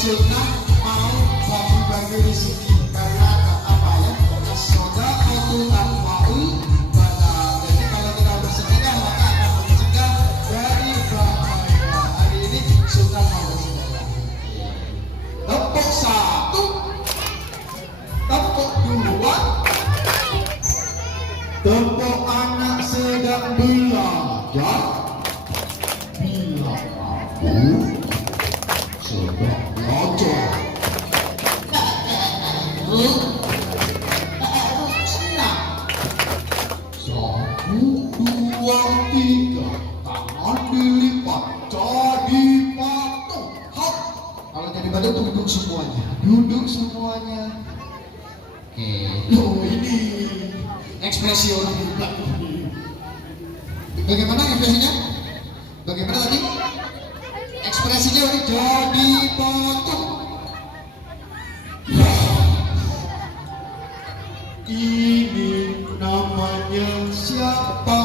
sunnah mau bagi-bagi rezeki karena apa ya? Semoga itu takwaul badal. Jadi kalau kita bersedekah maka akan mencegah dari bahaya. Hari ini sunnah mau bersedekah. Tepuk satu, tepuk dua, tepuk anak sedang belajar. Bila aku sedang belajar. Satu, dua, tiga, tangan dilipat jadi patung. Hop. Kalau jadi patung tuh duduk semuanya. Duduk semuanya. Oke. Loh ini ekspresi orang juga. Bagaimana ekspresinya? Bagaimana tadi? Ekspresinya ini jadi patung. Ini namanya siapa?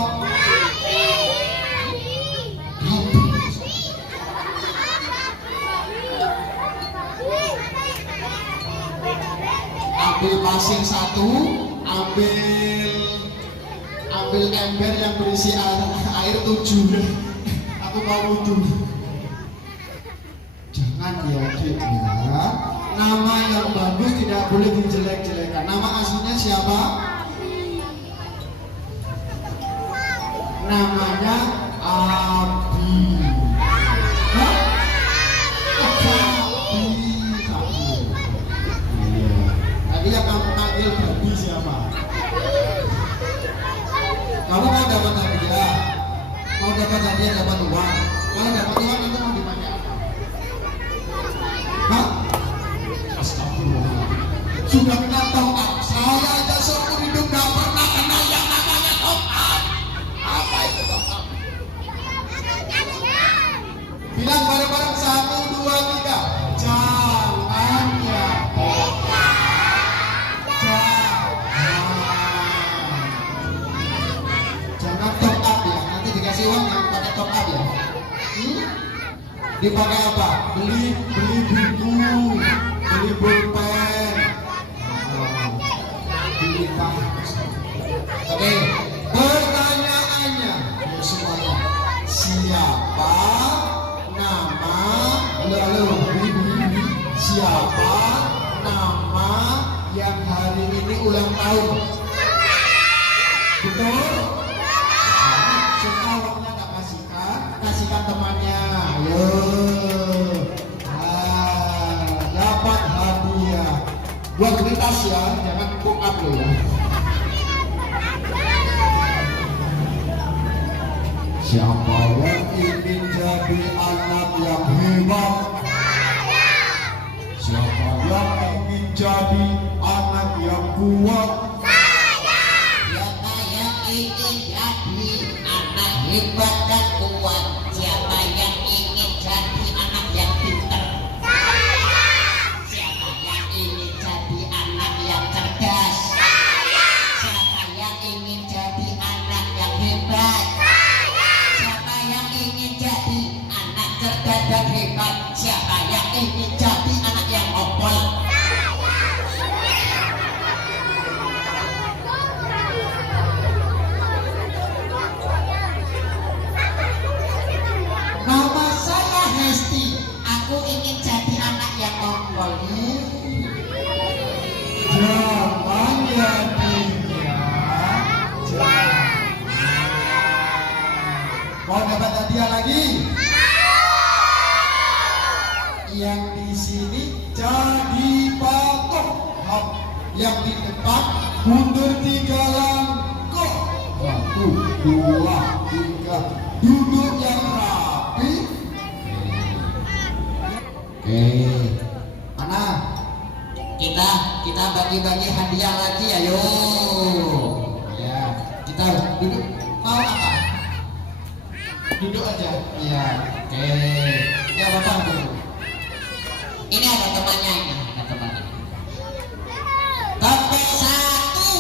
Ambil pasir satu, ambil ember yang berisi air 7. Aku mau wudhu. Jangan diedit ya. Nama yang bagus tidak boleh dijelek-jelekan. Nama aslinya siapa? Namanya Abi. Hah? Abi. Tadi yang kamu panggil Babi siapa? Kamu mau dapat hadiah? Mau dapat hadiah, dapat uang. Kalau dapat uang itu mau dipakai apa? Hah? Astagfirullah. Sudah kena top up. Saya aja seumur hidup gak pernah kena yang namanya top up. Apa itu top up? Bilang bareng-bareng 1, 2, 3. Jangan ya. Jangan top up ya. Nanti dikasih uang yang pakai top up ya. Dipakai apa? Beli buku, beli pulpen, beli tas. Oke, pertanyaannya semuanya, siapa nama siapa nama yang hari ini ulang tahun? Betul? Uangnya tak kasihkan temannya. Ayo. Dapat hadiah. Buat beli tas ya, jangan pop up lo ya. Siapa yang ingin jadi anak yang hebat? Siapa yang ingin jadi anak yang kuat? Siapa yang ingin jadi anak hebat dan kuat? Siapa yang ingin jadi anak yang pintar? Siapa yang ingin jadi anak yang cerdas? Siapa yang ingin jadi anak yang hebat? Siapa yang ingin jadi anak cerdas dan hebat? Siapa yang ingin jadi anak yang ompol? Nama saya Hesti. Aku ingin jadi anak yang ompol. Jangan ya Dinda. Jangan. Mau dapat hadiah lagi? Yang di sini jadi patung. Yang di depan mundur 3 langkah. 1, 2, 3. Duduk yang rapi. Oke. Mana? Kita bagi-bagi hadiah lagi, ayo. Ya, kita duduk. Mau apa? Duduk aja. Ya, oke. Ya, Bapak duduk. Ini ada temannya ini, ada temannya. Tepuk Satu.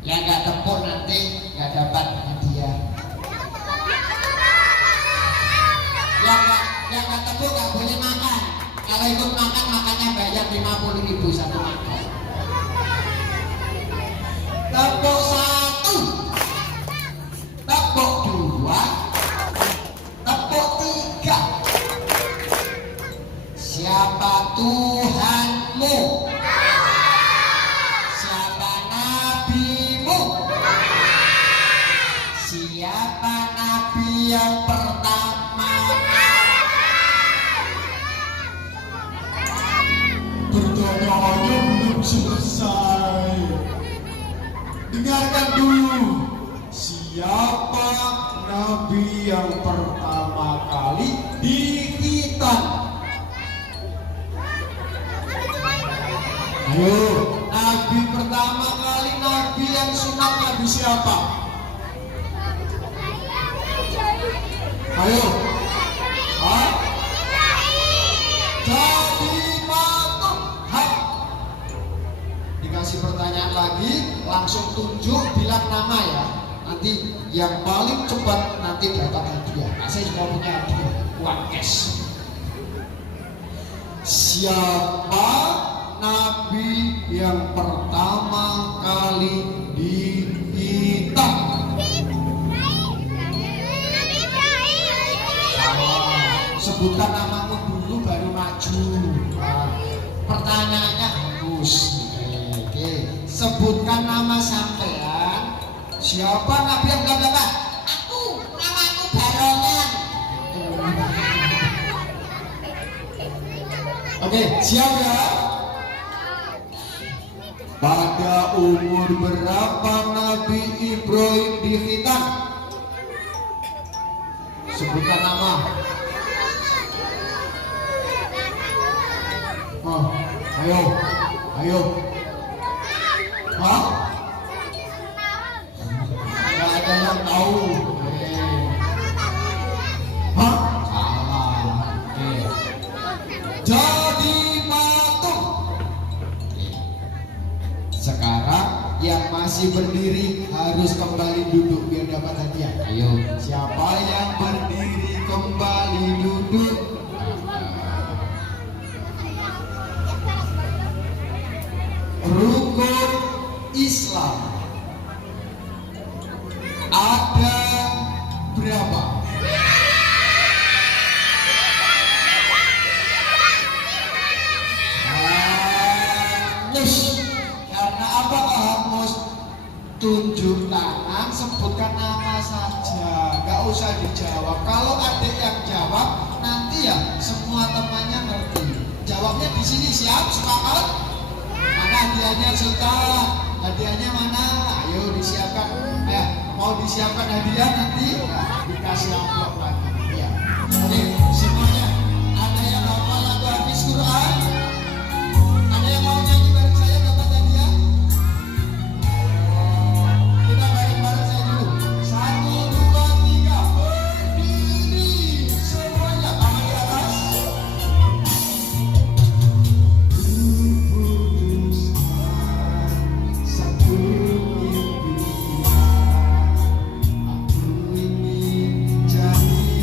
Yang nggak tepuk nanti nggak dapat hadiah. Yang nggak Yang nggak tepuk nggak boleh makan. Kalau ikut makan, makannya bayar 50.000 satu makan. Tepuk 1, tepuk 2, tepuk 3. Siapa Tuhanmu? Siapa nabimu? Siapa nabi yang pertama? Pertanyaannya belum selesai. Dengarkan dulu. Siapa nabi yang pertama kali dihitan? Ayo, nabi pertama kali, nabi yang sunat, nabi siapa? Ayo. Hah? Jadi patung. Hah? Dikasih pertanyaan lagi, langsung tunjuk, bilang nama ya. Nanti yang paling cepat nanti dapat hadiah. Nah, saya juga punya hadiah, uang cash. Siapa nabi yang pertama kali dihitan? Sebutkan namamu dulu baru maju. Nah, pertanyaannya bagus. Oke. Sebutkan nama sampean. Siapa nabi yang pertama? Aku, namaku Barongan. Oke, siap ya? Pada umur berapa Nabi Ibrahim dihitan? Sebutkan nama. Oh, ayo, ayo. Hah? Gak ada yang tahu. Hah? Salah. Oke. Jadi patung. Sekarang yang masih berdiri harus kembali duduk biar dapat hadiah. Ayo, siapa yang berdiri kembali duduk? Rukun Islam ada berapa? Hangus. Karena apa kok hangus? Tunjuk tangan, sebutkan nama saja, gak usah dijawab. Kalau adik yang jawab, nanti ya semua temannya ngerti. Jawabnya di sini, siap? Sepakat? Mana hadiahnya Sultan? Hadiahnya mana? Ayo disiapkan. Ya, mau disiapkan hadiah nanti ya, dikasih amplop lagi. Ya. Oke, semuanya. Ada yang hafal lagu habis Quran? Ada yang mau nyanyi bareng saya dapat hadiah? Kita bareng-bareng saya dulu. 1, 2, 3. Berdiri semuanya. Tangan di atas. Satu mimpi, aku ingin jadi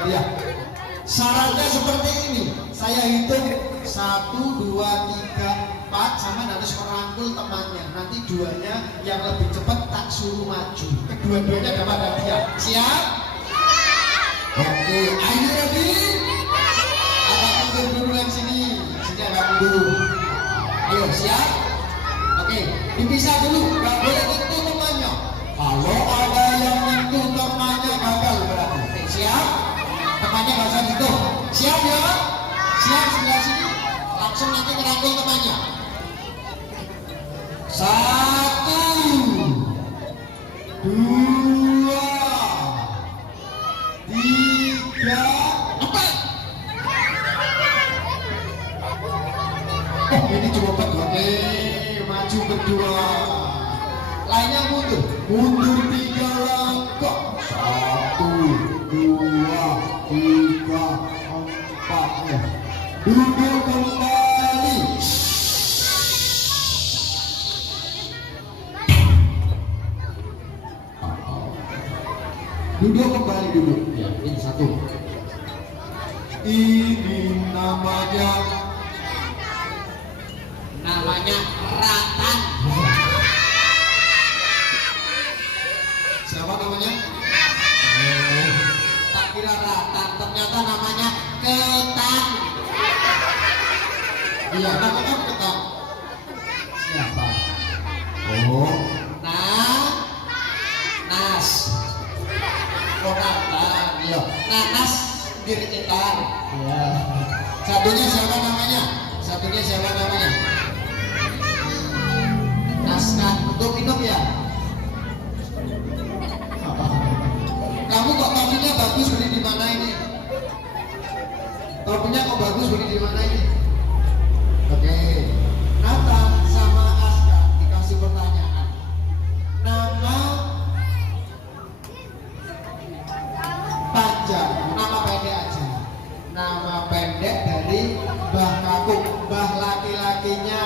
hadiah. Syaratnya seperti ini, saya hitung 1, 2, 3, 4, sama harus merangkul temannya. Nanti duanya yang lebih cepat tak suruh maju. Kedua-duanya dapat hadiah. Siap? Oke, are you ready? Agak mundur dulu yang sini. Sini agak mundur. Ayo, siap? Oke, dipisah dulu. Gak boleh nyentuh temannya. Kalau ada yang nyentuh temannya gagal berarti. Oke, siap? Temannya gak usah nyentuh. Siap ya? Siap sebelah sini. Langsung nanti merangkul temannya. 1, 2, 3, 4. Oh, ini cuma berdua. Maju berdua. Lainnya mundur. Mundur 3 langkah. 1, 2, 3, 4. Ya. Duduk kembali. Duduk kembali duduk. Ya, ini 1. Ini namanya Ratan. siapa namanya? Tak kira Ratan, ternyata namanya Ketan. Iya, namanya Ketan. Siapa? Oh, Nas. Oh, Ratan. iya. Nanas Girgitan. Ya. Satunya siapa namanya? Naskah Untuk minum ya? Kamu kok topinya bagus, beli di mana ini? Topinya kok bagus, beli di mana ini? Oke. Nathan sama Aska dikasih pertanyaan. Nama panjang, nama pendek aja. Nama pendek dari Mbah Kakung, Mbah laki-lakinya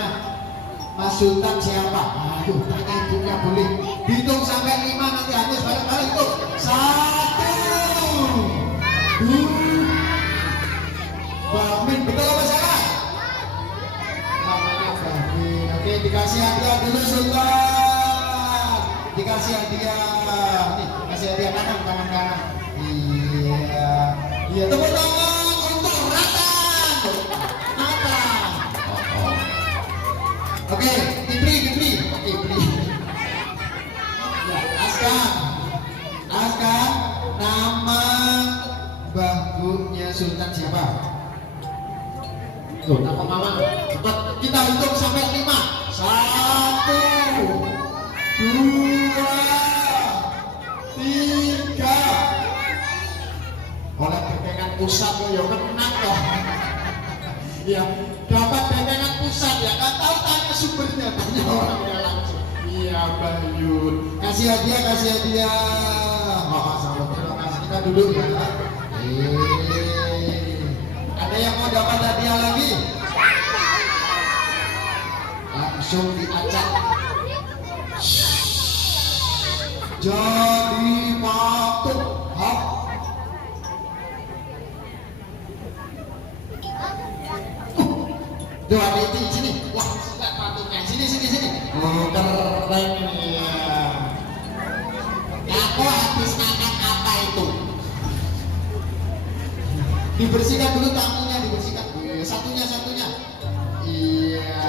Mas Sultan siapa? Aduh, tanya ibunya boleh. Hitung sampai 5 nanti hanya bareng-bareng tuh. 1, 2. Bamin, betul apa salah? Namanya Bamin. Oke, dikasih hadiah dulu Sultan. Dikasih hadiah. Nih, kasih hadiah kanan. Iya. Iya, tepuk tangan untuk Ratan. Oke, Kipri. Oke, Kipri. Ya, Aska, nama bahunya Sultan siapa? Tuh, nama mama. Cepat, kita hitung sampai 5. 1, 2, 3. Oleh bebengan pusat ya menang toh. Iya, dapat bebengan pusat ya. Kan tahu tanya sumbernya, tanya orangnya langsung. Iya, Bayun. Kasih hadiah. Oh, sama terima kasih. Kita duduk ya. Ada yang mau dapat hadiah lagi? Langsung diacak. Jadi patut. Hop. Tuh ada itu di sini. Wah, lihat patutnya. Sini. Oh, keren ya. Aku habis makan apa itu? Dibersihkan dulu tamunya, dibersihkan. Satunya. Iya.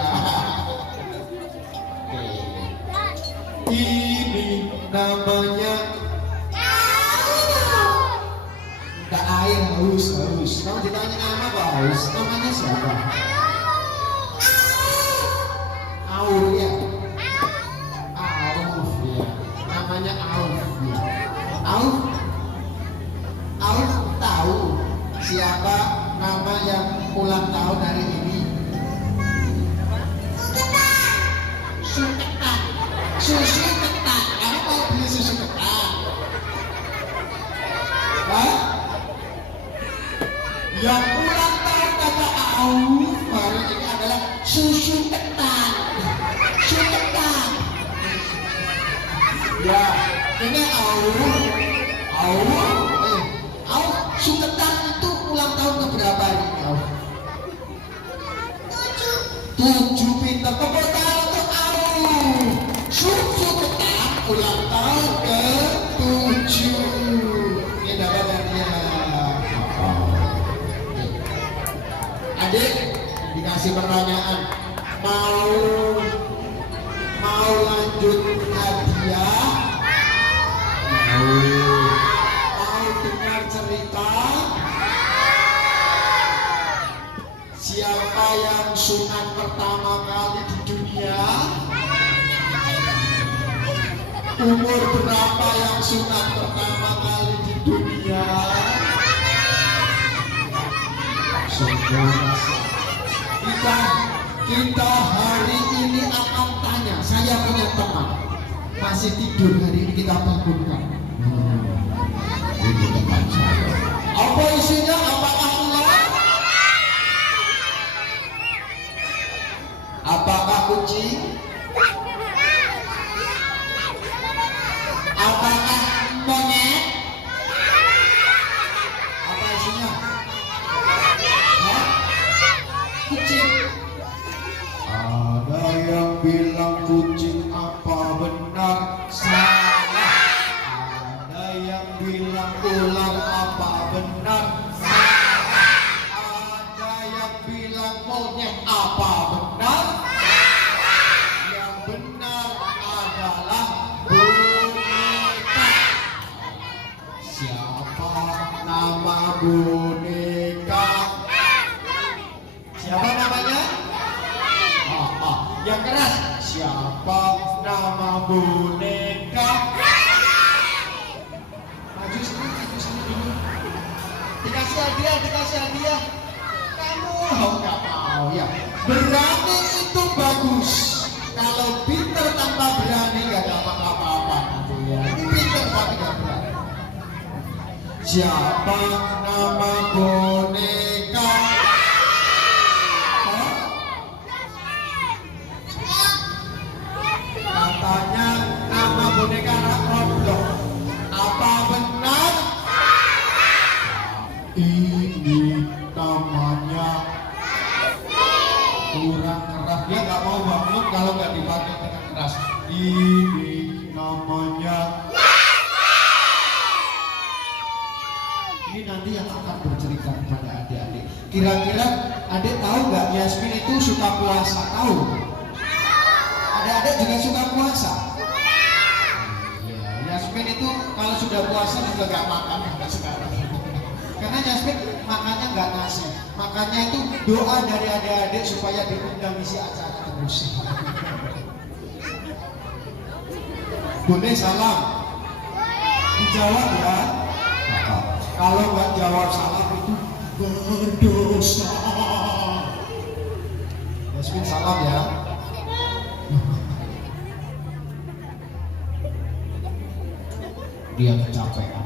Ini namanya tak air haus. Kamu ditanya nama apa haus? Namanya siapa? Aur ya. Auf ya. Namanya Auf ya. Auf tahu siapa nama yang ulang tahun hari ini? Susu ketan. Kamu mau beli susu ketan? Hah? Yang ulang tahun kata Auf hari ini adalah susu ketan. Ya, ini Auf, susu ketan. 7 pinter. Tepuk tangan untuk Aru. Susu ketan ulang tahun ke-7. Ini dapat hadiah. Adik dikasih pertanyaan, mau lanjut hadiah? Mau dengar cerita? Siapa yang sunat pertama kali di dunia? Umur berapa yang sunat pertama kali di dunia? Kita hari ini akan tanya. Saya punya teman masih tidur, hari ini kita bangunkan. Ini teman saya. Apa isinya? Apakah ular? Apakah kucing? Apakah monyet? Apa isinya? Hah? Kucing. Ada yang bilang kucing, apa benar? Salah. Ada yang bilang ular, apa benar? Salah. Ada yang bilang monyet, apa benar? Yang benar adalah boneka. Siapa nama boneka? Siapa namanya? Yang keras. Siapa nama boneka? Maju sini dulu. Dikasih hadiah. Kamu nggak mau ya? Berani itu bagus. Kalau pinter tanpa berani nggak dapat apa-apa. Ya. Ini pinter tapi nggak berani. Siapa nama boneka? Katanya nama boneka Roblox. Apa benar? Ini namanya kurang keras. Dia nggak mau bangun kalau nggak dipakai dengan keras. Ini namanya. Ini nanti yang akan bercerita kepada adik-adik. Kira-kira adik tahu nggak Yasmin itu suka puasa? Tahu? Adik-adik juga suka puasa? Iya, Yasmin itu kalau sudah puasa juga nggak makan sampai sekarang. Karena Yasmin makannya nggak nasi. Makanya itu doa dari adik-adik supaya diundang isi acara terus. Boleh salam? Dijawab ya. Kalau nggak jawab salam itu berdosa. Yasmin salam ya. Dia kecapean.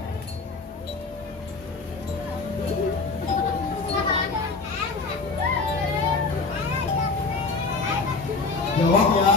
Jawab ya.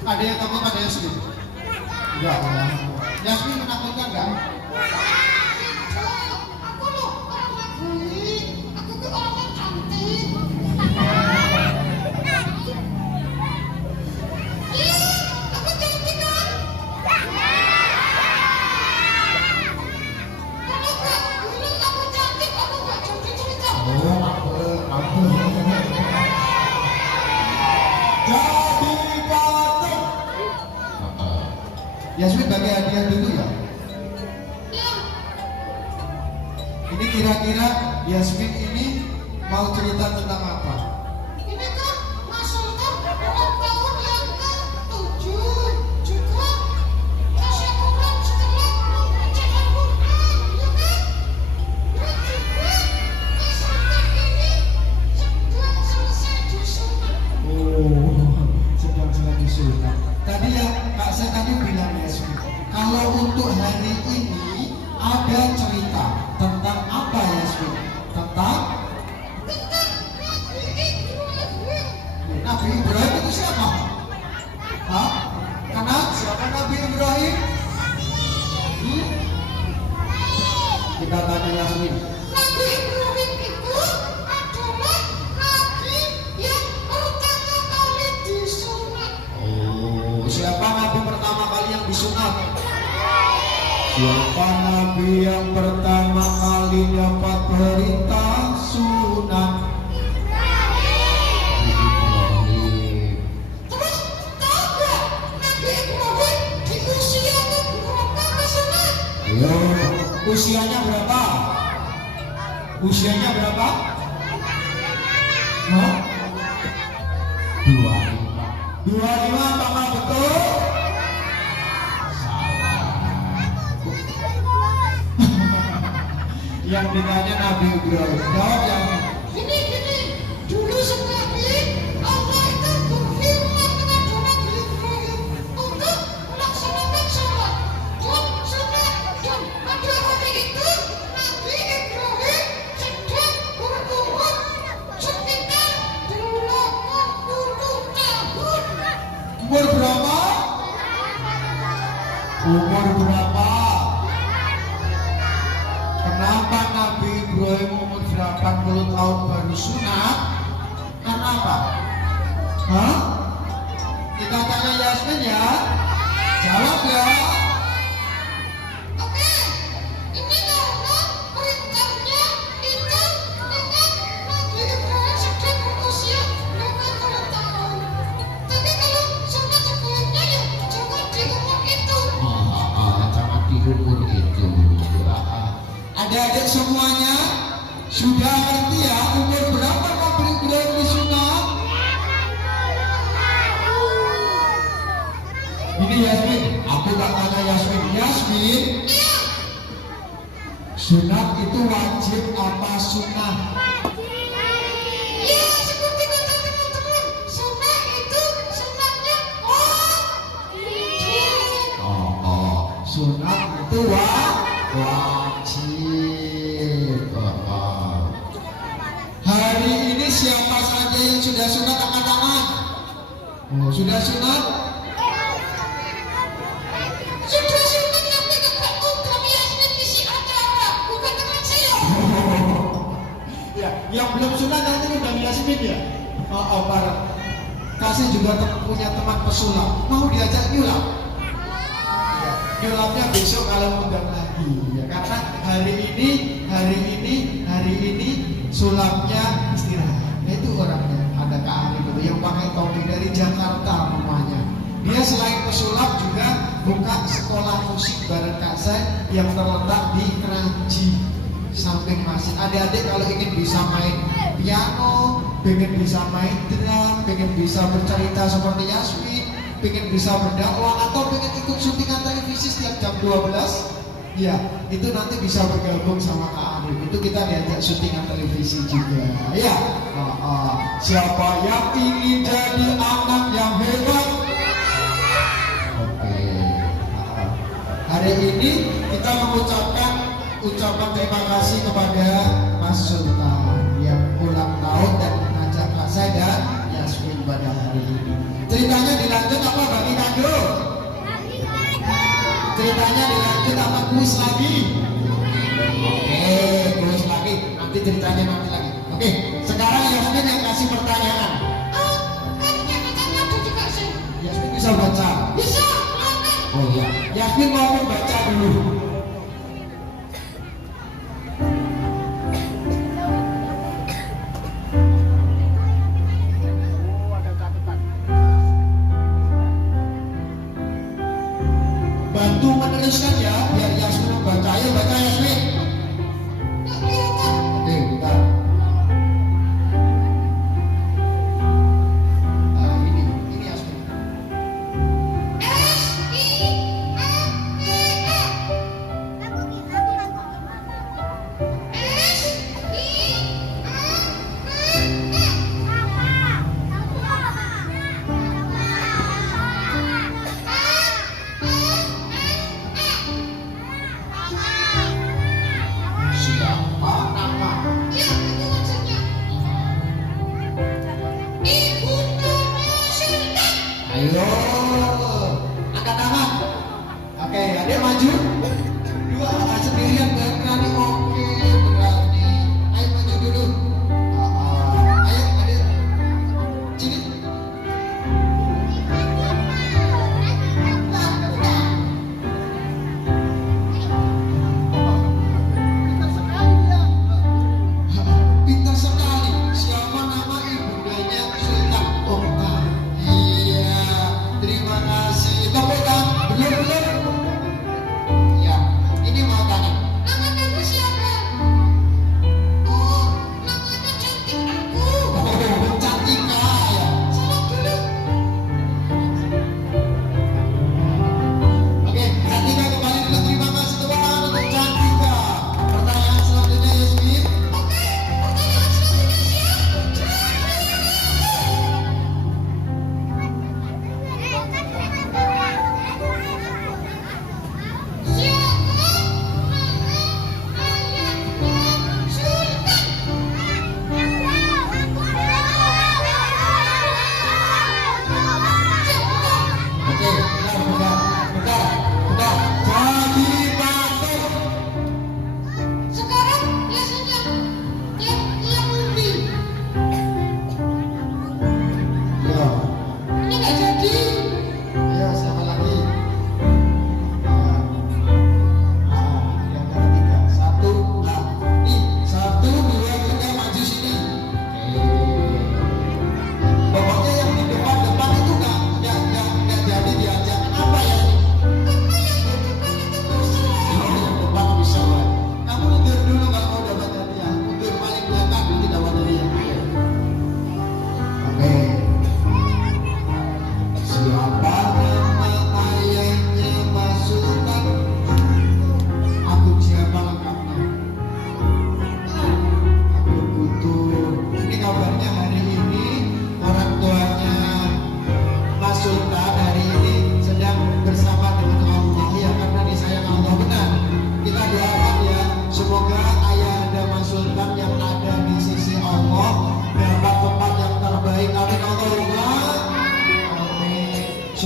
Ada yang takut pada Yasmin? Enggak ya. Yasmin menakutkan enggak? Aku loh orang baik. Aku tuh orang cantik. Aku cantik kan? Kalau nggak bilang aku cantik, aku nggak cantik cerita. Oh, aku. Jadi batuk. Yasmin bagi hadiah dulu ya. Ya, Ini kira-kira Yasmin ini mau cerita tentang apa? ini kan Mas Sultan Nabi Ibrahim itu siapa? Hah? Anak siapa Nabi Ibrahim? Kita tanya Yasmin. Nabi Ibrahim itu adalah nabi yang pertama kali disunat. Oh, siapa Nabi pertama kali yang disunat? Siapa Nabi yang pertama kali dapat perintah sunat? Ibrahim. Terus tahu nggak Nabi Ibrahim di usianya berapa disunat? Ayo, usianya berapa? Usianya berapa? Hah? 25. 25 apakah betul? Yang ditanya Nabi Ibrahim. Jawab yang Gini, dulu sekali Allah itu berfirman kepada Nabi Ibrahim untuk melaksanakan sholat dan sunat, dan pada hari itu Nabi Ibrahim sedang berumur sekitar 80 tahun. umur berapa? Umur berapa? Kenapa Nabi Ibrahim umur 80 tahun baru sunat? Karena apa? Hah? Kita tanya Yasmin ya. Jawab ya. Oke, ini karena perintahnya itu dengan Nabi Ibrahim sedang berusia 80 tahun. Tapi kalau sunat sebelumnya ya jangan di umur itu. Jangan diukur itu. Adik-adik semuanya sudah ngerti ya umur berapa Nabi Ibrahim disunat? Ini Yasmin, aku tak tanya Yasmin. Yasmin, sunat itu wajib apa sunnah? Ya, seperti kata teman-teman, sunat itu sunatnya Sunat itu wajib. Hari ini siapa saja yang sudah sunat angkat tangan? Oh, sudah sunat? sudah sunat tapi kakak program Yasmin isi acara, bukan teman saya. Ya, yang belum sunat nanti udah Yasmin ya? Bareng. Kasih juga punya teman pesulap. Mau diajak nyulap? Ya, nyulapnya besok kalau undang lagi. Ya, karena hari ini sulapnya istirahat. Nah, itu orangnya ada Kak Arif itu yang pakai topi dari Jakarta rumahnya. Dia selain pesulap juga buka sekolah musik bareng Kak Sai yang terletak di Kranji samping masjid. Adik-adik kalau ingin bisa main piano, pengen bisa main drum, pengen bisa bercerita seperti Yasmin, pengen bisa berdakwah atau pengen ikut syutingan televisi setiap jam 12, ya itu nanti bisa bergabung sama Kak Arif. Itu kita diajak syutingan televisi juga. Ya, siapa yang ingin jadi anak yang hebat? Oke. Hari ini kita mengucapkan ucapan terima kasih kepada Mas Sultan yang ulang tahun dan mengajak Kak saya dan Yasmin pada hari ini. Ceritanya dilanjut apa bagi kado? Ceritanya dilanjut apa kuis lagi? Oke, kuis lagi. Nanti ceritanya nanti lagi. Oke, sekarang Yasmin yang kasih pertanyaan. Kan yang pertama ada juga sih. Yasmin bisa baca. Bisa, mana? Oh iya, Yasmin mau membaca dulu. Bantu meneruskan ya, biar Yasmin membaca. Ayo baca Yasmin. Nggak kelihatan. Oke, bentar. Nah, ini Yasmin. S-I-A-T-A.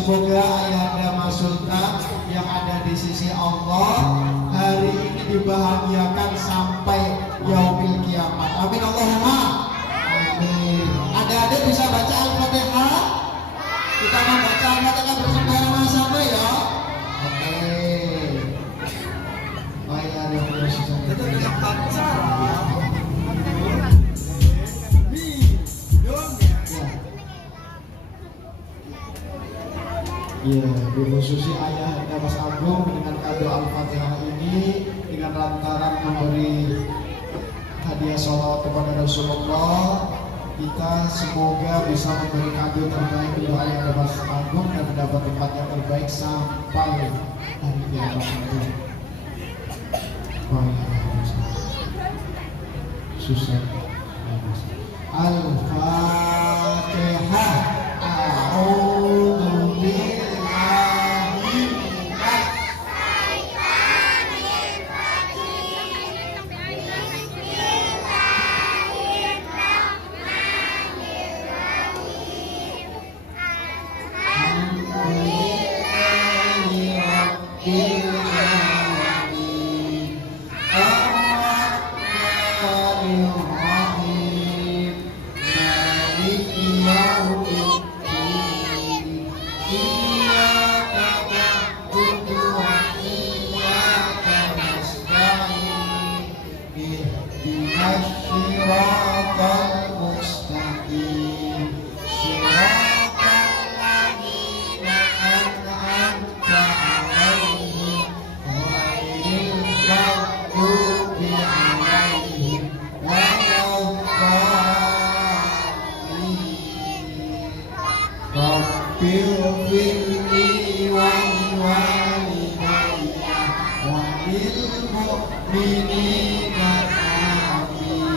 semoga ayahanda Mas Sultan yang ada di sisi Allah hari ini dibahagiakan sampai yaumil kiamat. Amin Allahumma amin. Adik-adik bisa baca Al-Fatihah? Kita membaca Al-Fatihah bersama-sama ya. Oke. Oh iya, ada yang susah. Kita tidak baca. Iya, dikhususi ayah anda Mas Agung dengan kado Al-Fatihah ini dengan lantaran memberi hadiah sholawat kepada Rasulullah, kita semoga bisa memberi kado terbaik untuk ayah anda Mas Agung dan mendapat tempat yang terbaik sampai hari kiamat itu. Susah. Al-Fatihah. A'udzu billahi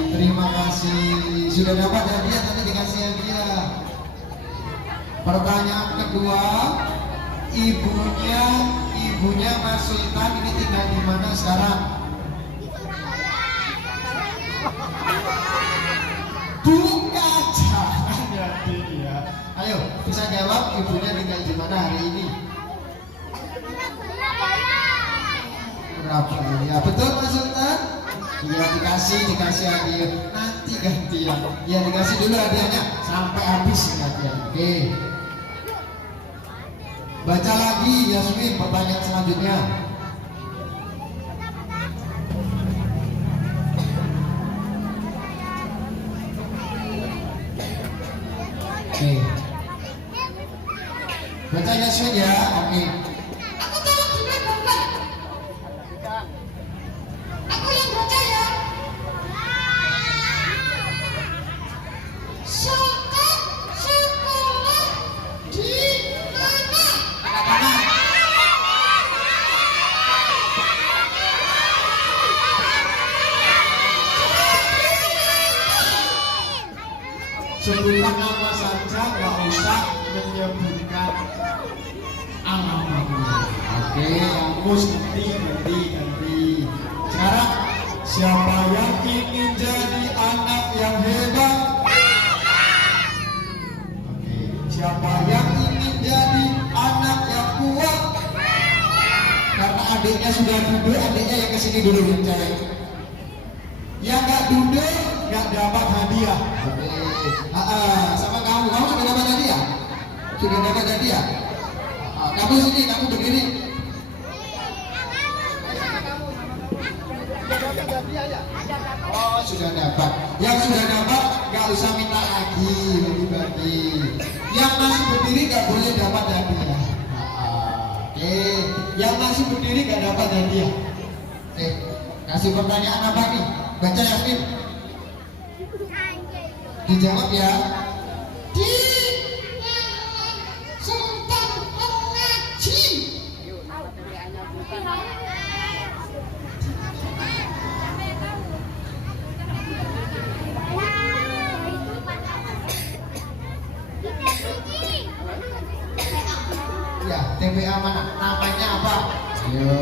Terima kasih. Sudah dapat hadiah tadi dikasih hadiah. Pertanyaan kedua, ibunya Mas Sultan ini tinggal di mana sekarang? Buka jangan jadi ya. Ayo bisa jawab ibunya tinggal di mana hari ini? Surabaya. Betul Mas Sultan? Iya dikasih hadiah. Nanti gantian. Ya dikasih dulu hadiahnya sampai habis gantian. Oke. Baca lagi Yasmin pertanyaan selanjutnya. Oke. Baca Yasmin ya. Oke. Aku tolong juga Bapak. Aku yang baca ya. Sultan sekolah di mana? Sebutkan nama saja, nggak usah menyebutkan alamatnya. Oke, Mus ganti. Sekarang siapa yang ingin jadi anak yang hebat? Oke, siapa yang ingin jadi anak yang kuat? Karena adiknya sudah duduk, adiknya yang kesini dulu cewek. Yang nggak duduk nggak dapat hadiah. Oke. Sama kamu sudah dapat hadiah? Sudah dapat hadiah? Kamu sini, kamu berdiri. Oh sudah dapat. Yang sudah dapat nggak usah minta lagi bagi-bagi. Yang masih berdiri nggak boleh dapat hadiah. Oke. Yang masih berdiri nggak dapat hadiah. Oke. Kasih pertanyaan apa nih? Baca Yasmin. Dijawab ya. Di Sultan mengaji. Ya, TPA mana? Namanya apa? Yo.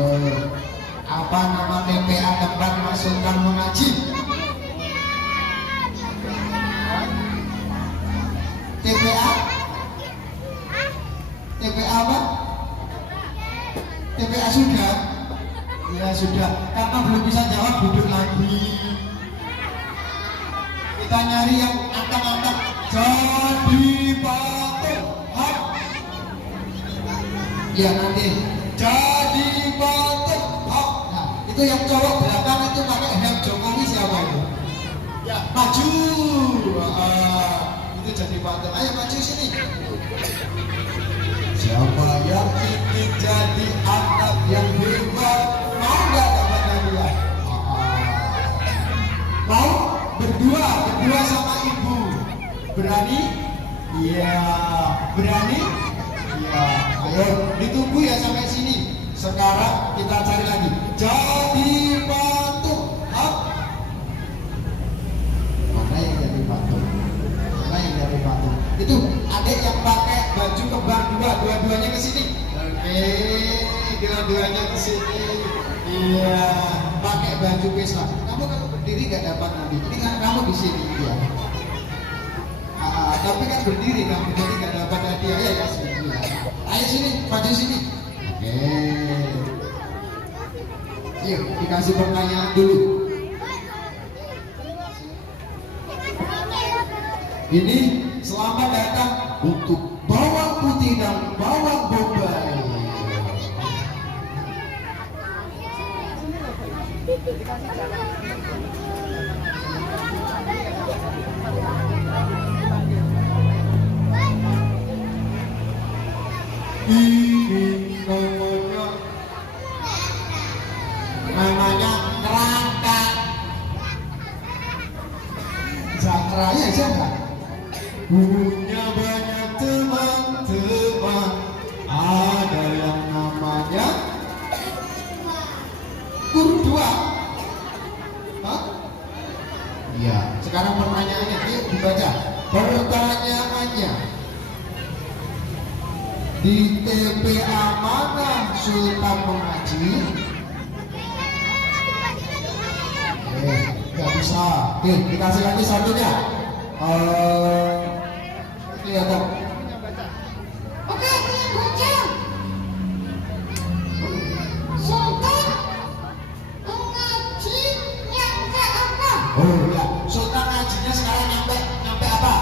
Apa nama TPA tempat Mas Sultan mengaji? TPA? TPA sudah? Ya sudah. Karena belum bisa jawab, duduk lagi. Kita nyari yang angkat-angkat. Jadi patung. Hop. Ya nanti. Jadi patung. Hop. Nah, itu yang cowok belakang itu pakai helm Jokowi siapa itu? Ya, maju. Itu jadi patung. Ayo maju sini. Siapa yang ingin jadi anak yang hebat? Mau nggak dapat hadiah? Mau? Berdua sama ibu. Berani? Iya. Berani? Iya. Ayo, ditunggu ya sampai sini. Sekarang kita cari lagi. Jadi patung. Hop. Mana yang jadi patung? Mana yang jadi patung? Itu adik yang pakai baju kembar dua-duanya ke sini. Oke, dua-duanya ke sini. Iya, pakai baju pesta. Kamu kalau berdiri gak dapat nanti. Ini kan kamu di sini ya. Tapi kan berdiri kamu jadi gak dapat hadiah ya sini. Ya. Ayo sini, maju sini. Oke. Yuk, dikasih pertanyaan dulu. Ini selamat datang untuk bawang putih dan bawang bombay. Ini namanya kerangka. Zakraya siapa? Punya banyak teman-teman. Ada yang namanya guru dua. Hah? Iya. Sekarang pertanyaannya, ayo dibaca. Pertanyaannya, di TPA mana Sultan mengaji? Gak bisa. Oke, dikasih lagi satunya. Kelihatan. Oke, baca. Sultan mengaji nyampe apa? Oh ya, Sultan ngajinya sekarang nyampe apa?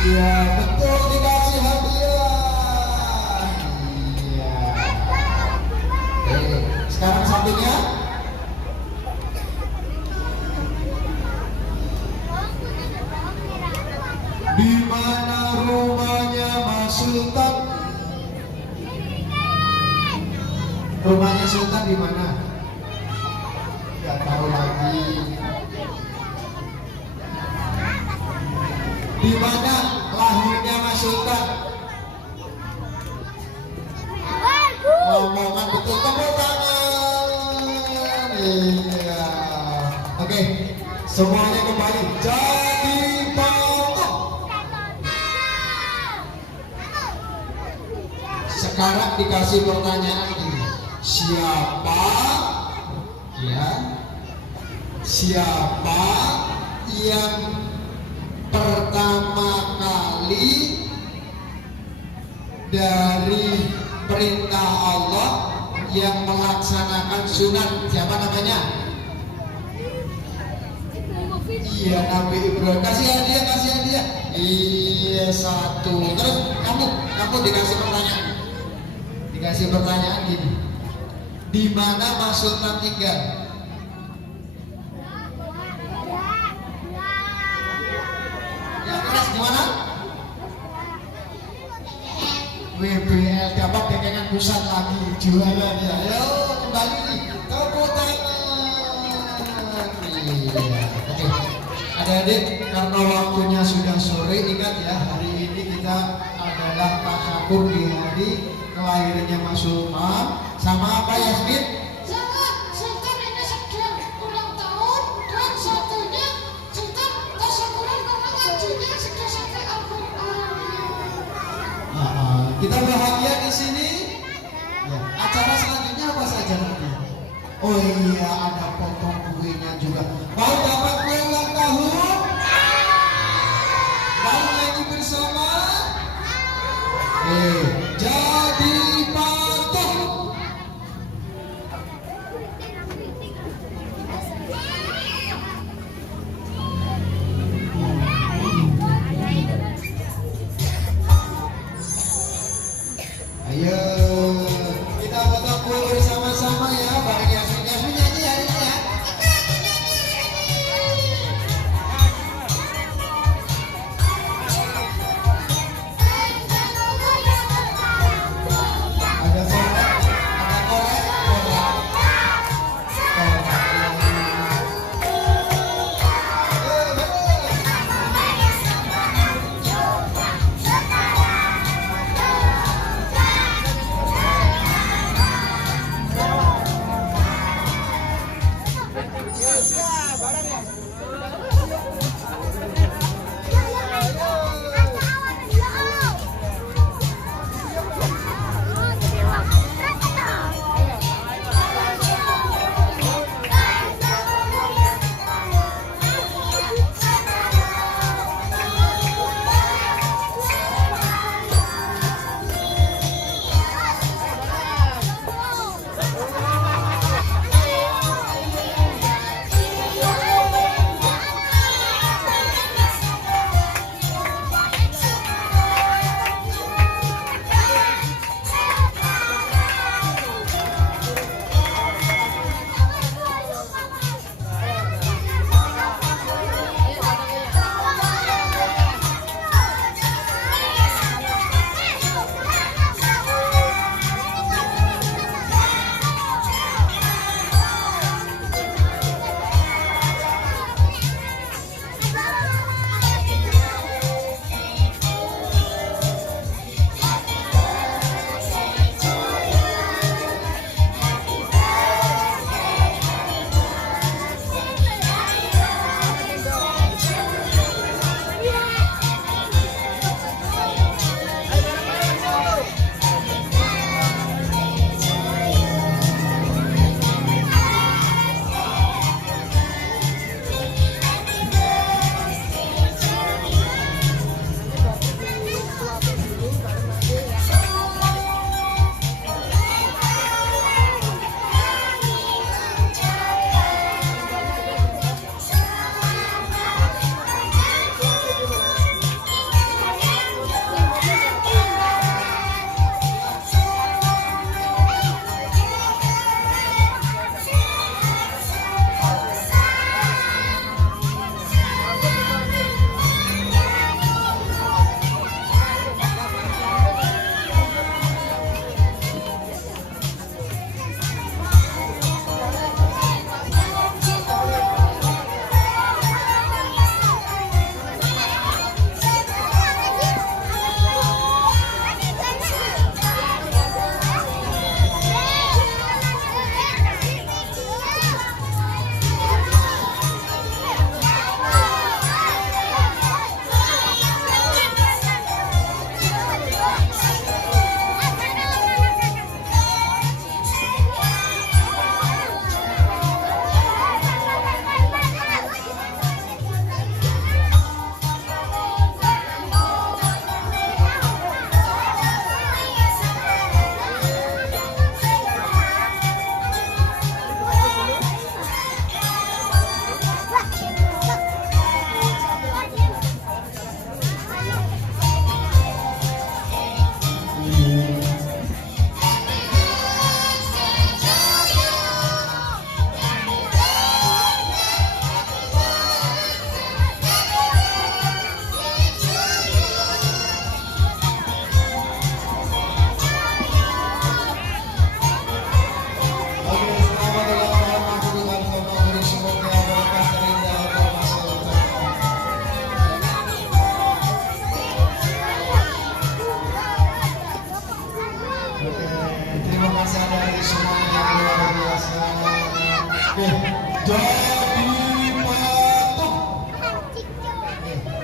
Iya, betul, dikasih hadiah. Iya. Oke, sekarang satunya. Di mana rumahnya Mas Sultan? Rumahnya Sultan di mana? Gak tahu lagi. Di mana lahirnya Mas Sultan? Ngomongan betul, tepuk tangan. Iya. Oke, semuanya kembali. Jadi patung. Sekarang dikasih pertanyaan ini. Siapa yang pertama kali dari perintah Allah yang melaksanakan sunat? Siapa namanya? Iya, Nabi Ibrahim. Kasih hadiah. Iya, satu. Terus kamu dikasih pertanyaan gini. Di mana Mas Sultan tinggal? Yang keras gimana? WBL dapat dekengan pusat lagi, juara dia. Ayo kembali nih, tepuk tangan. Iya. Oke, adik-adik, karena waktunya sudah sore, ingat ya, hari ini kita adalah tasakur di hari kelahirannya Mas Sultan. Sama apa Yasmin? Jangan, Sultan ini sedang ulang tahun dan satunya Sultan tasyakuran karena ngajinya sudah sampai Al-Quran. Kita bahagia di sini. Ya, acara selanjutnya apa saja nanti? Oh iya, ada potong kuenya juga. Mau dapat kue ulang tahun? Mau nyanyi bersama? Jadi patung.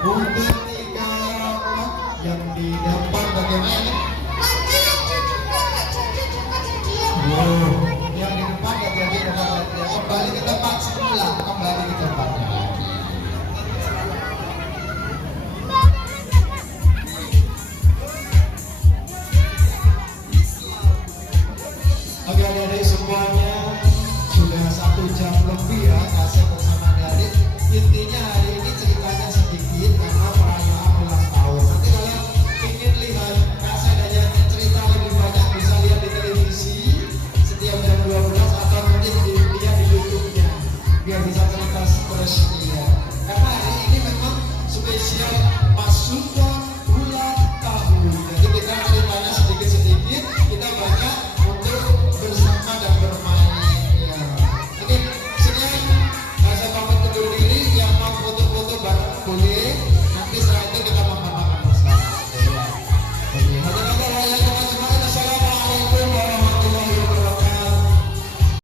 untuk